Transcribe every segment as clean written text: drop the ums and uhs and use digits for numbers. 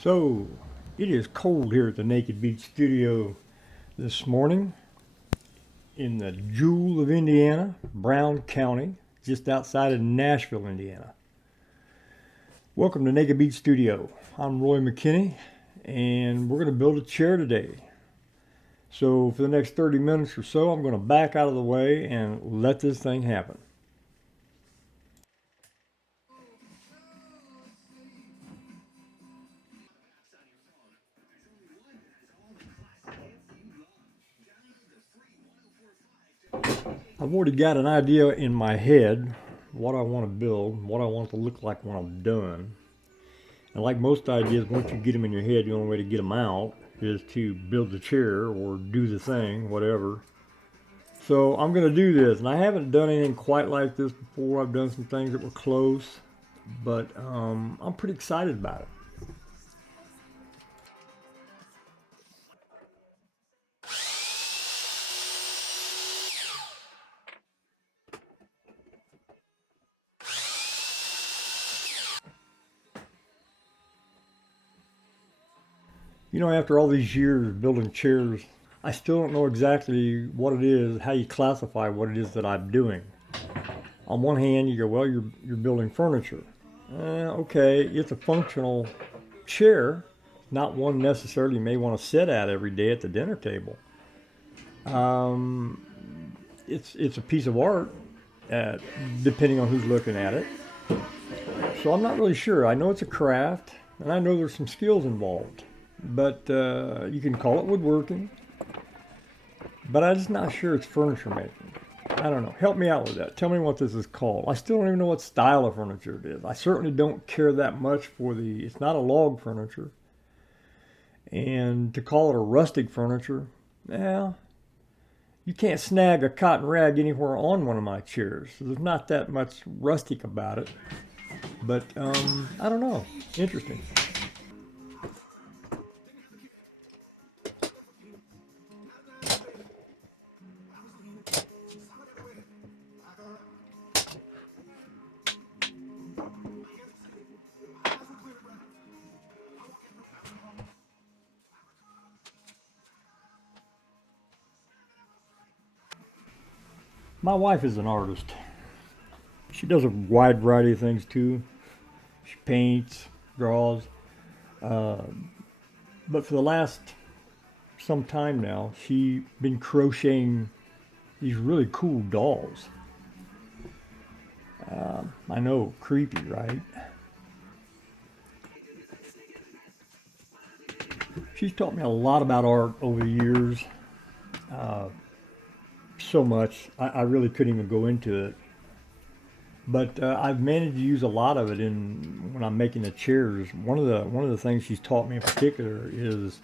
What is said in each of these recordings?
So, it is cold here at the Naked Beach Studio this morning in the jewel of Indiana, Brown County, just outside of Nashville, Indiana. Welcome to Naked Beach Studio. I'm Roy McKinney, and we're going to build a chair today. So, for the next 30 minutes or so, I'm going to back out of the way and let this thing happen. I've already got an idea in my head what I want to build, what I want it to look like when I'm done. And like most ideas, once you get them in your head, the only way to get them out is to build the chair or do the thing, whatever. So I'm going to do this, and I haven't done anything quite like this before. I've done some things that were close, but I'm pretty excited about it. You know, after all these years building chairs, I still don't know exactly what it is, how you classify what it is that I'm doing. On one hand, you go, well, you're building furniture. Okay, it's a functional chair, not one necessarily you may want to sit at every day at the dinner table. Um, it's a piece of art, uh, depending on who's looking at it. So I'm not really sure. I know it's a craft, and I know there's some skills involved. But you can call it woodworking. But I'm just not sure it's furniture making. I don't know. Help me out with that. Tell me what this is called. I still don't even know what style of furniture it is. I certainly don't care that much for the. It's not a log furniture. And to call it a rustic furniture, yeah, you can't snag a cotton rag anywhere on one of my chairs. So there's not that much rustic about it. But I don't know. Interesting. My wife is an artist. She does a wide variety of things too. She paints, draws. Uh, but for the last some time now, she's been crocheting these really cool dolls. I know, creepy, right? She's taught me a lot about art over the years. Uh, so much, I really couldn't even go into it. But I've managed to use a lot of it in when I'm making the chairs. One of the things she's taught me in particular is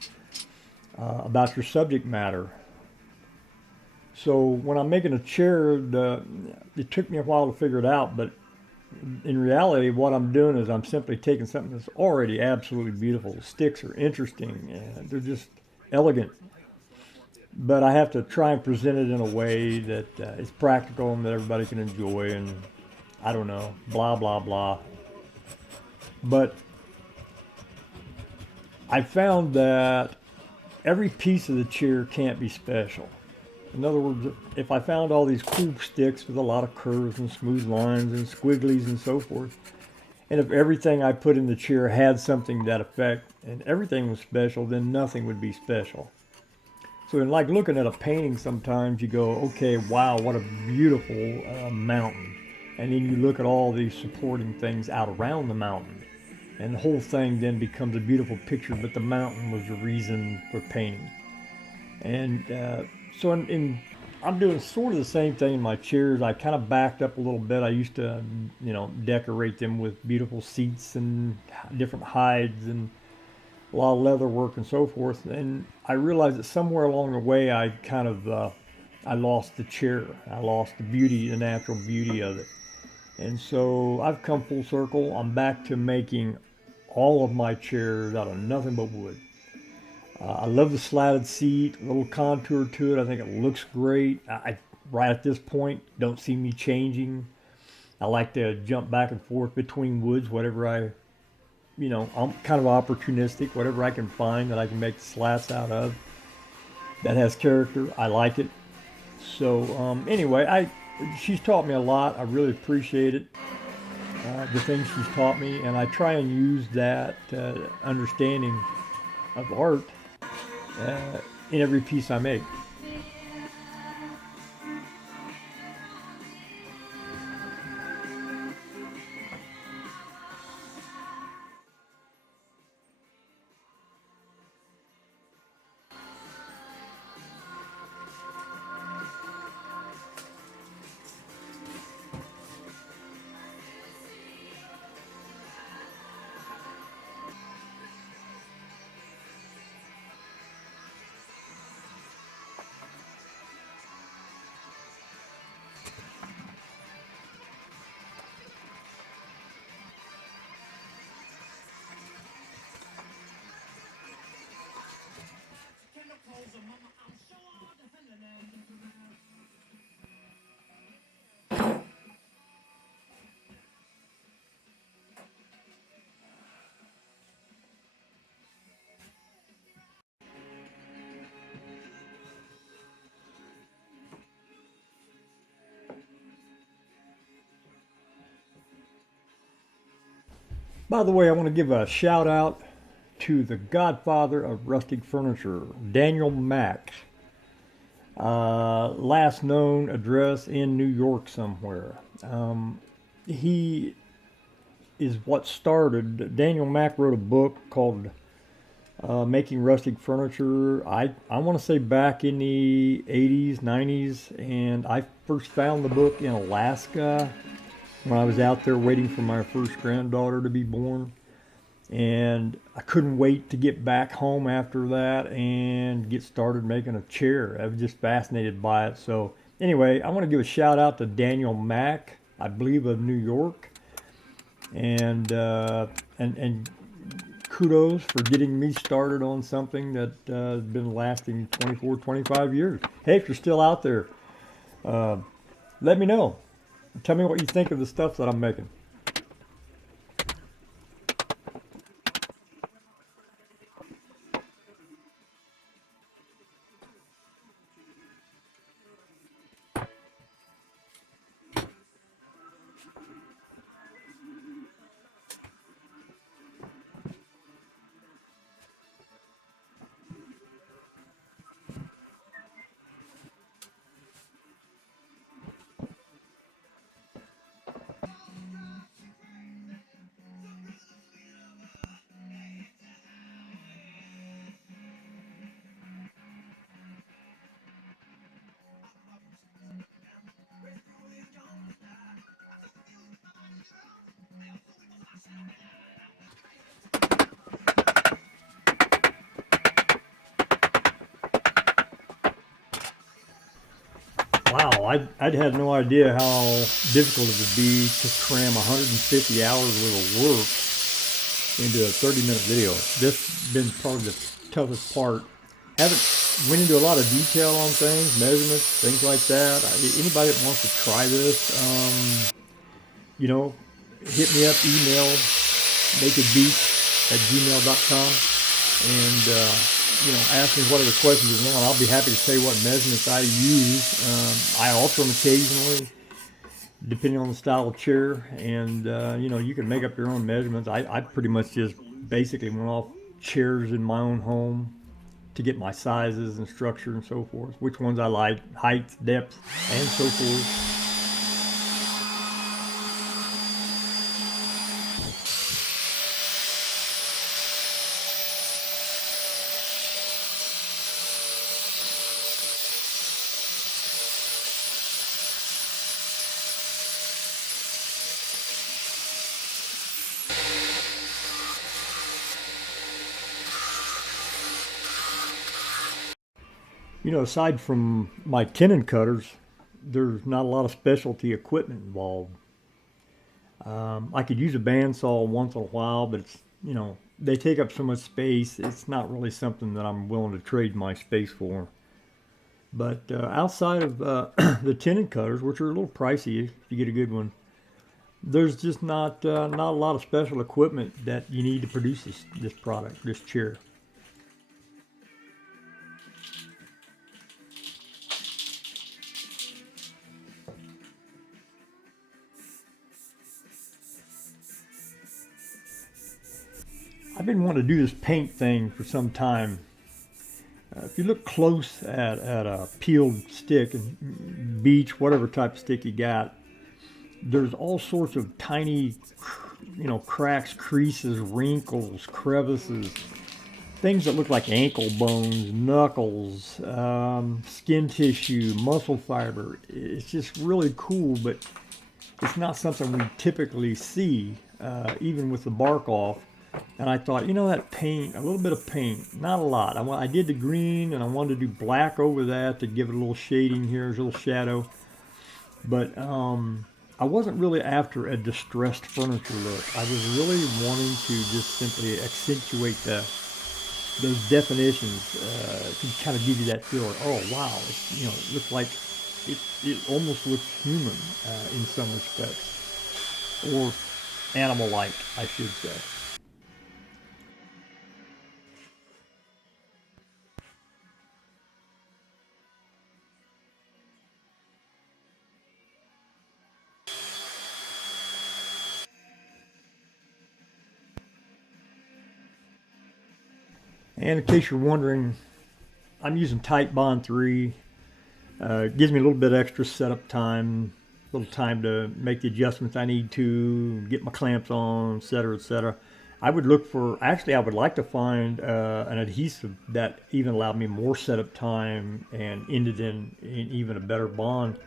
about your subject matter. So when I'm making a chair, it took me a while to figure it out, but in reality, what I'm doing is I'm simply taking something that's already absolutely beautiful. The sticks are interesting and they're just elegant, but I have to try and present it in a way that is practical and that everybody can enjoy. And I don't know, blah blah blah. But I found that every piece of the chair can't be special. In other words, if I found all these cool sticks with a lot of curves and smooth lines and squigglies and so forth, and if everything I put in the chair had something to that effect and everything was special, then nothing would be special. So, in like looking at a painting, sometimes you go, okay, wow, what a beautiful mountain. And then you look at all these supporting things out around the mountain. And the whole thing then becomes a beautiful picture, but the mountain was the reason for painting. And so I'm doing sort of the same thing in my chairs. I kind of backed up a little bit. I used to, decorate them with beautiful seats and different hides and a lot of leather work and so forth. And I realized that somewhere along the way, I lost the chair. I lost the beauty, the natural beauty of it. And so I've come full circle. I'm back to making all of my chairs out of nothing but wood. I love the slatted seat, a little contour to it. I think it looks great. Right at this point, don't see me changing. I like to jump back and forth between woods, whatever I you know, I'm kind of opportunistic. Whatever I can find that I can make slats out of that has character, I like it. So anyway, she's taught me a lot. I really appreciate it. The things she's taught me, and I try and use that understanding of art uh, in every piece I make. By the way, I want to give a shout out to the godfather of rustic furniture, Daniel Mack. Last known address in New York somewhere. He is what started. Daniel Mack wrote a book called Making Rustic Furniture. I want to say back in the 80s, 90s, and I first found the book in Alaska when I was out there waiting for my first granddaughter to be born. And I couldn't wait to get back home after that and get started making a chair. I was just fascinated by it. So anyway, I want to give a shout out to Daniel Mack, I believe of New York, and and kudos for getting me started on something that has been lasting 24, 25 years. Hey, if you're still out there, uh, let me know. Tell me what you think of the stuff that I'm making. Wow, I'd had no idea how difficult it would be to cram 150 hours worth of work into a 30-minute video. This has been probably the toughest part. Haven't went into a lot of detail on things, measurements, things like that. Anybody that wants to try this, you know, hit me up, email nakedbeach@gmail.com, and you know, ask me whatever questions you want. I'll be happy to tell you what measurements I use. I alter them occasionally, depending on the style of chair, and you know, you can make up your own measurements. I pretty much just basically went off chairs in my own home to get my sizes and structure and so forth, which ones I like, height, depth, and so forth. You know, aside from my tenon cutters, there's not a lot of specialty equipment involved. I could use a bandsaw once in a while, but it's, you know, they take up so much space. It's not really something that I'm willing to trade my space for. But outside of the tenon cutters, which are a little pricey if you get a good one, There's just not a lot of special equipment that you need to produce this product, this chair. I've been wanting to do this paint thing for some time. If you look close at a peeled stick, and beech, whatever type of stick you got, there's all sorts of tiny, cracks, creases, wrinkles, crevices, things that look like ankle bones, knuckles, skin tissue, muscle fiber. It's just really cool, but it's not something we typically see, even with the bark off. And I thought, that paint, a little bit of paint, not a lot. I did the green, and I wanted to do black over that to give it a little shading here, a little shadow. But I wasn't really after a distressed furniture look. I was really wanting to just simply accentuate those definitions to kind of give you that feel. Oh wow, it looks like it almost looks human in some respects, or animal-like, I should say. And in case you're wondering, I'm using Titebond 3. It gives me a little bit extra setup time, a little time to make the adjustments I need to, get my clamps on, etc., etc. I would look for, actually, I would like to find an adhesive that even allowed me more setup time and ended in even a better bond.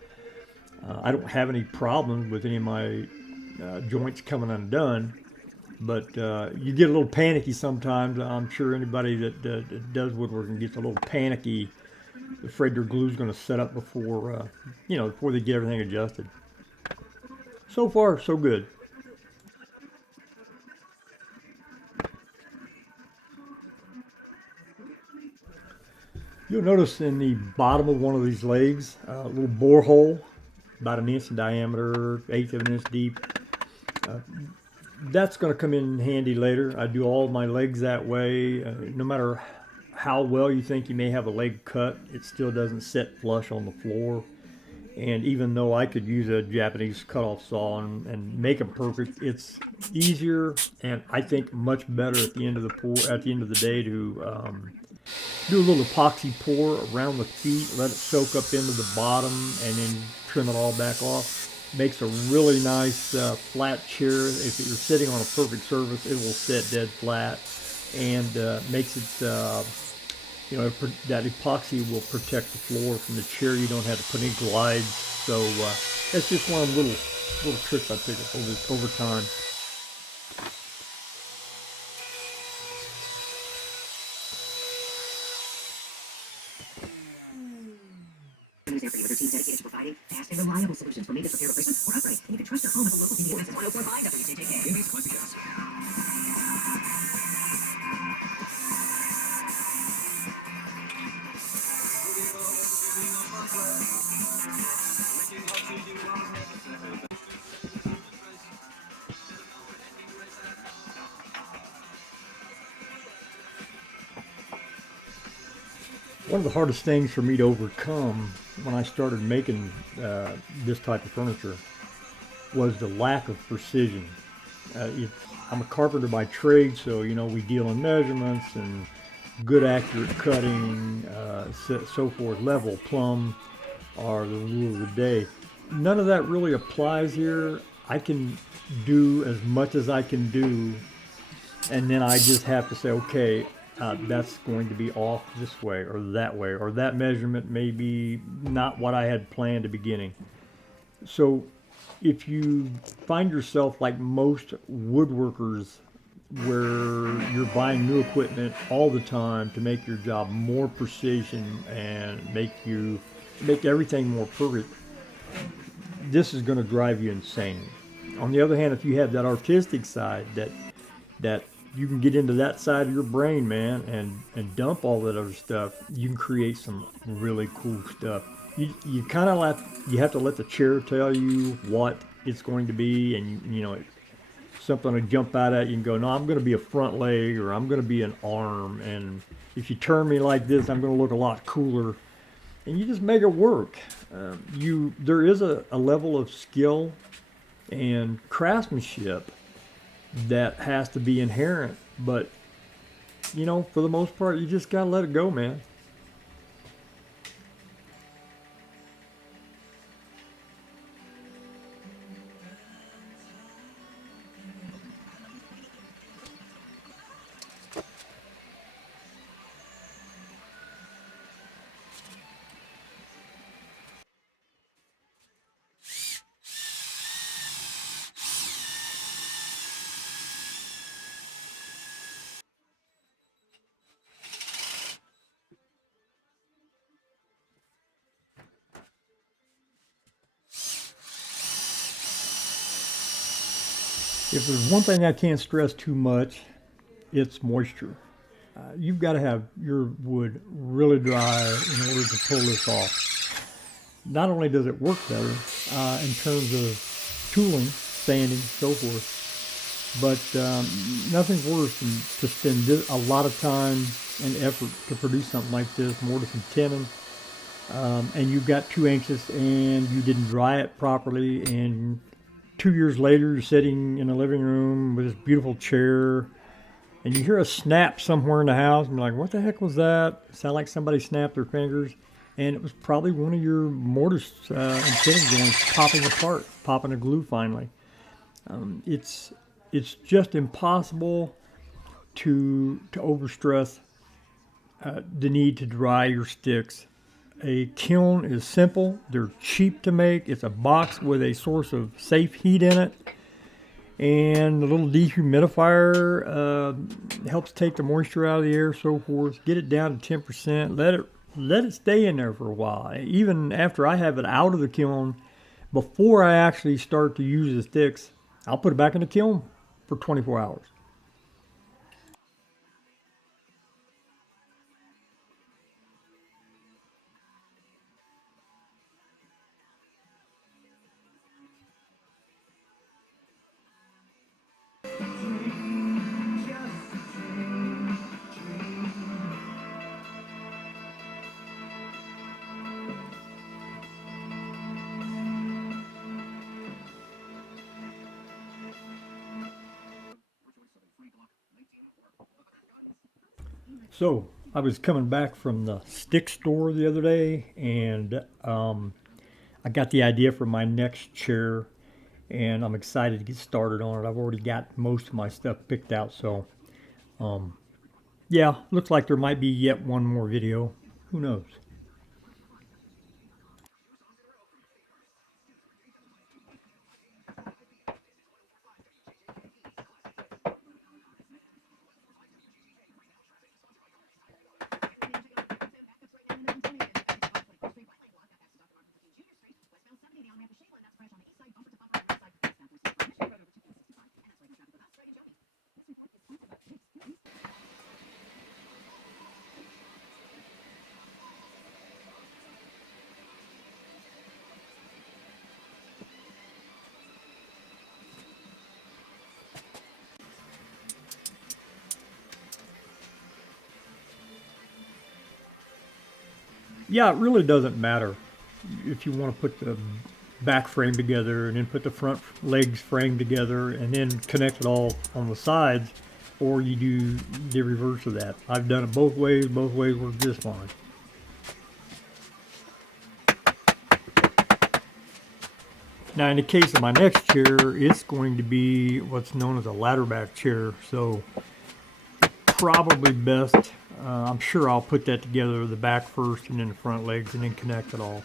I don't have any problems with any of my joints coming undone, but you get a little panicky sometimes. I'm sure anybody that does woodworking gets a little panicky, afraid their glue's going to set up before they get everything adjusted. So far, so good. You'll notice in the bottom of one of these legs, a little bore hole, about an inch in diameter, eighth of an inch deep. Uh, that's going to come in handy later. I do all my legs that way. No matter how well you think you may have a leg cut, it still doesn't set flush on the floor. And even though I could use a Japanese cutoff saw and make them perfect, it's easier and I think much better at the end of the day to do a little epoxy pour around the feet, let it soak up into the bottom, and then trim it all back off. Makes a really nice flat chair. If you're sitting on a perfect surface, it will sit dead flat, and makes it, that epoxy will protect the floor from the chair. You don't have to put any glides. So that's just one of the little tricks I picked up over time. An example of a team dedicated to providing fast and reliable solutions for maintenance, repair, replacement, or upgrade. And you can trust your home at the local Indian Access 104.5 WTJK. Indies Classic. One of the hardest things for me to overcome when I started making this type of furniture was the lack of precision. I'm a carpenter by trade, so we deal in measurements and good accurate cutting, so forth. Level, plumb are the rule of the day. None of that really applies here. I can do as much as I can do, and then I just have to say, okay, that's going to be off this way, or that measurement may be not what I had planned at the beginning. So if you find yourself like most woodworkers where you're buying new equipment all the time to make your job more precision and make everything more perfect, this is going to drive you insane. On the other hand, if you have that artistic side that you can get into that side of your brain, man, and dump all that other stuff, you can create some really cool stuff. You kind of you have to let the chair tell you what it's going to be, and you know, something to jump out at you and go, no, I'm going to be a front leg, or I'm going to be an arm, and if you turn me like this, I'm going to look a lot cooler, and you just make it work. There is a level of skill and craftsmanship that has to be inherent, but you know, for the most part, you just gotta let it go, man. If there's one thing I can't stress too much, it's moisture. You've got to have your wood really dry in order to pull this off. Not only does it work better in terms of tooling, sanding, so forth, but nothing's worse than to spend a lot of time and effort to produce something like this, mortise and tenon, and you got too anxious and you didn't dry it properly, and 2 years later you're sitting in the living room with this beautiful chair and you hear a snap somewhere in the house and you're like, what the heck was that? It sounded like somebody snapped their fingers, and it was probably one of your mortise and tenon joints popping apart, popping a glue finally. It's just impossible to overstress the need to dry your sticks. A kiln is simple, they're cheap to make, it's a box with a source of safe heat in it, and a little dehumidifier helps take the moisture out of the air, so forth. Get it down to 10%, let it stay in there for a while. Even after I have it out of the kiln, before I actually start to use the sticks, I'll put it back in the kiln for 24 hours. So I was coming back from the stick store the other day, and I got the idea for my next chair, and I'm excited to get started on it. I've already got most of my stuff picked out, so yeah, looks like there might be yet one more video. Who knows? Yeah, it really doesn't matter if you want to put the back frame together and then put the front legs frame together and then connect it all on the sides, or you do the reverse of that. I've done it both ways. Both ways work just fine. Now, in the case of my next chair, it's going to be what's known as a ladder back chair. So probably best, I'm sure I'll put that together, the back first and then the front legs, and then connect it all.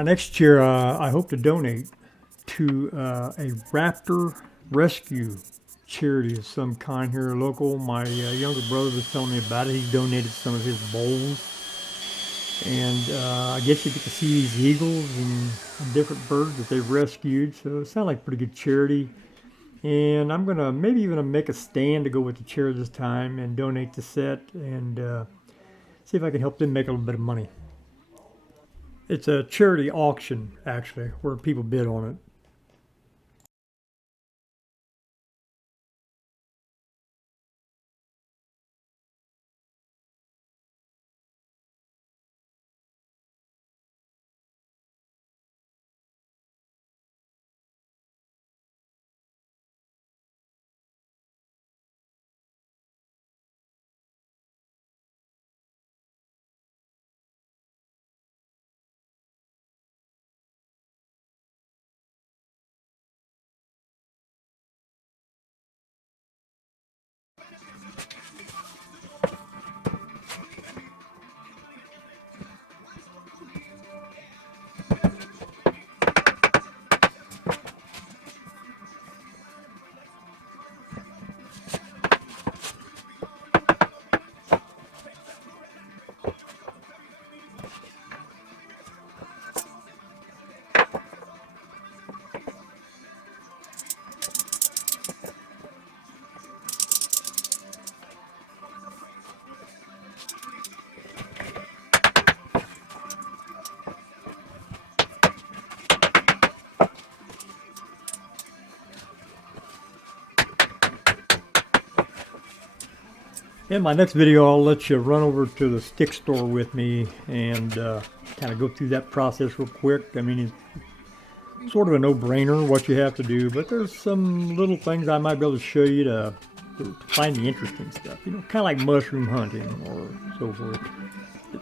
My next chair, I hope to donate to a raptor rescue charity of some kind here local. My younger brother was telling me about it. He donated some of his bowls. And I guess you get to see these eagles and different birds that they've rescued. So it sounds like a pretty good charity. And I'm gonna maybe even make a stand to go with the chair this time and donate the set and see if I can help them make a little bit of money. It's a charity auction, actually, where people bid on it. In my next video, I'll let you run over to the stick store with me and kind of go through that process real quick. I mean, it's sort of a no-brainer what you have to do, but there's some little things I might be able to show you to find the interesting stuff. You know, kind of like mushroom hunting or so forth.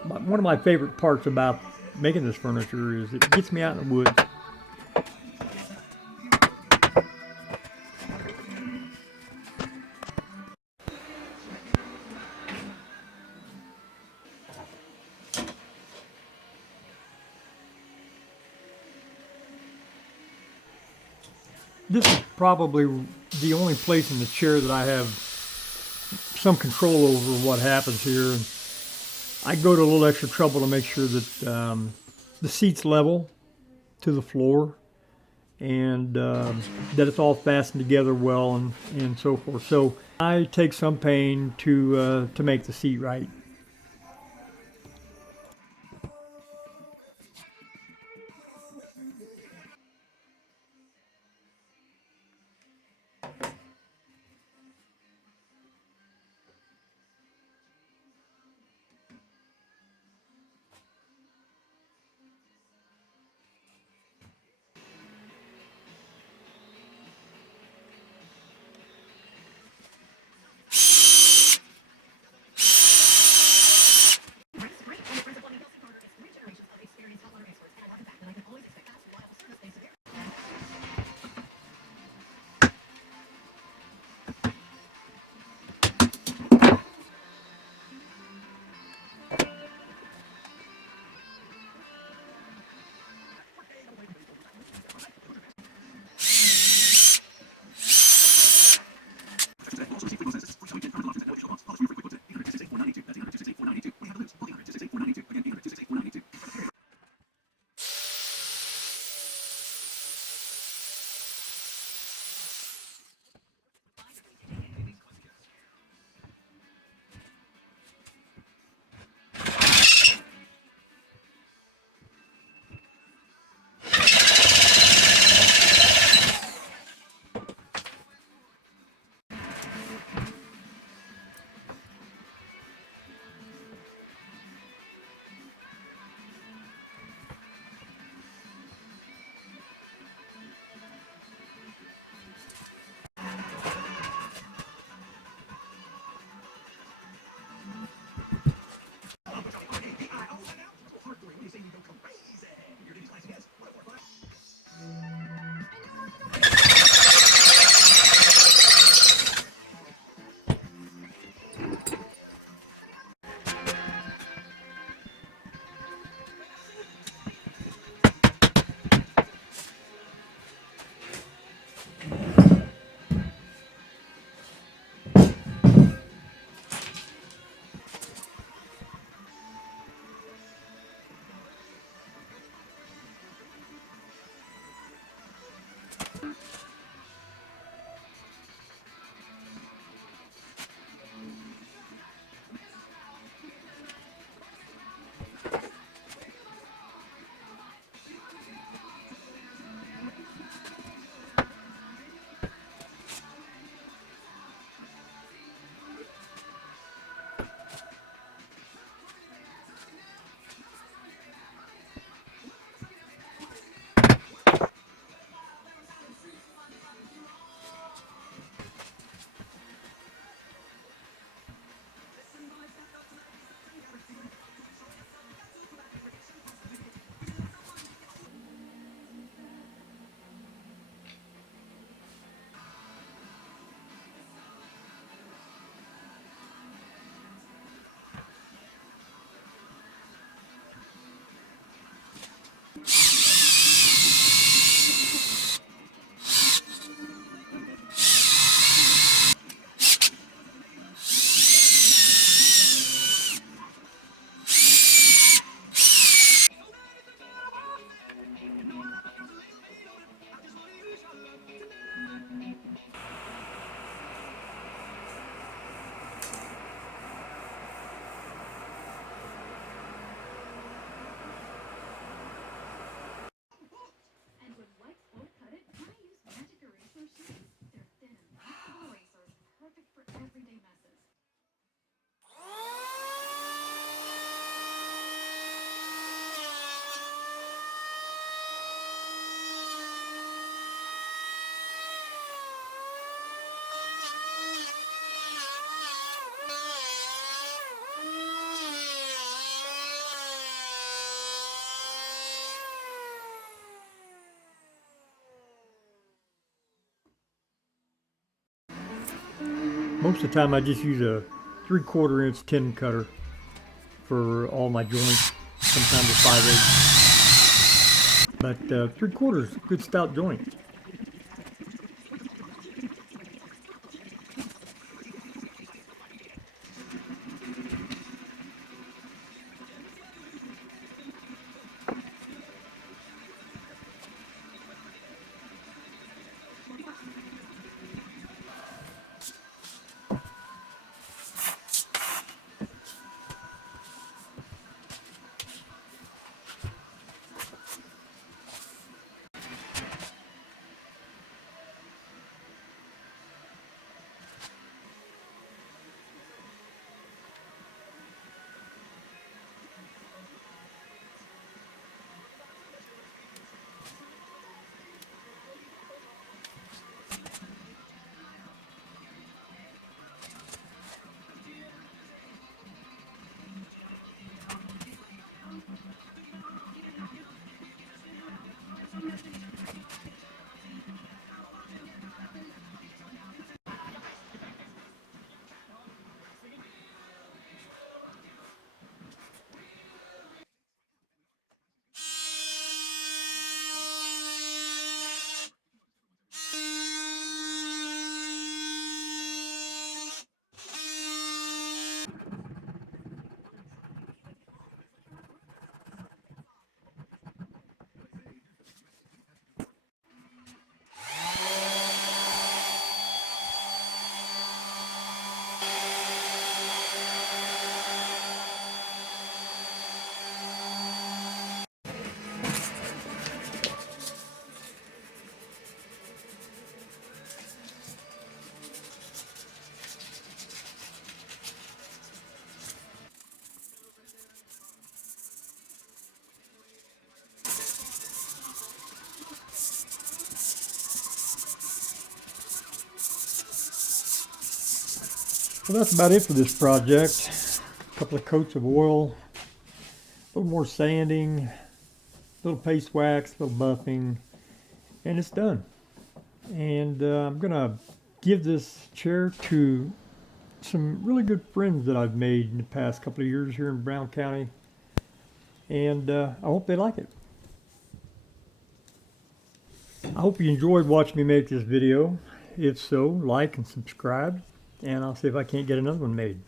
One of my favorite parts about making this furniture is it gets me out in the woods. This is probably the only place in the chair that I have some control over what happens here. And I go to a little extra trouble to make sure that the seat's level to the floor and that it's all fastened together well and so forth. So I take some pain to make the seat right. And when whites won't cut it, why use magic eraser sheets? They're thin and flexible erasers, perfect for everyday messes. Most of the time I just use a 3/4 inch tin cutter for all my joints, sometimes a 5/8. But 3/4 is a good stout joint. Well, that's about it for this project. A couple of coats of oil, a little more sanding, a little paste wax, a little buffing, and it's done. And I'm gonna give this chair to some really good friends that I've made in the past couple of years here in Brown County, and I hope they like it. I hope you enjoyed watching me make this video. If so, like and subscribe, and I'll see if I can't get another one made.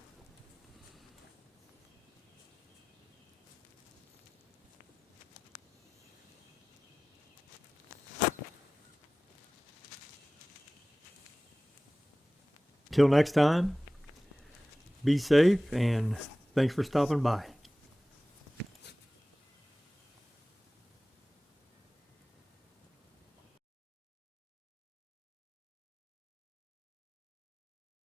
Till next time, be safe and thanks for stopping by.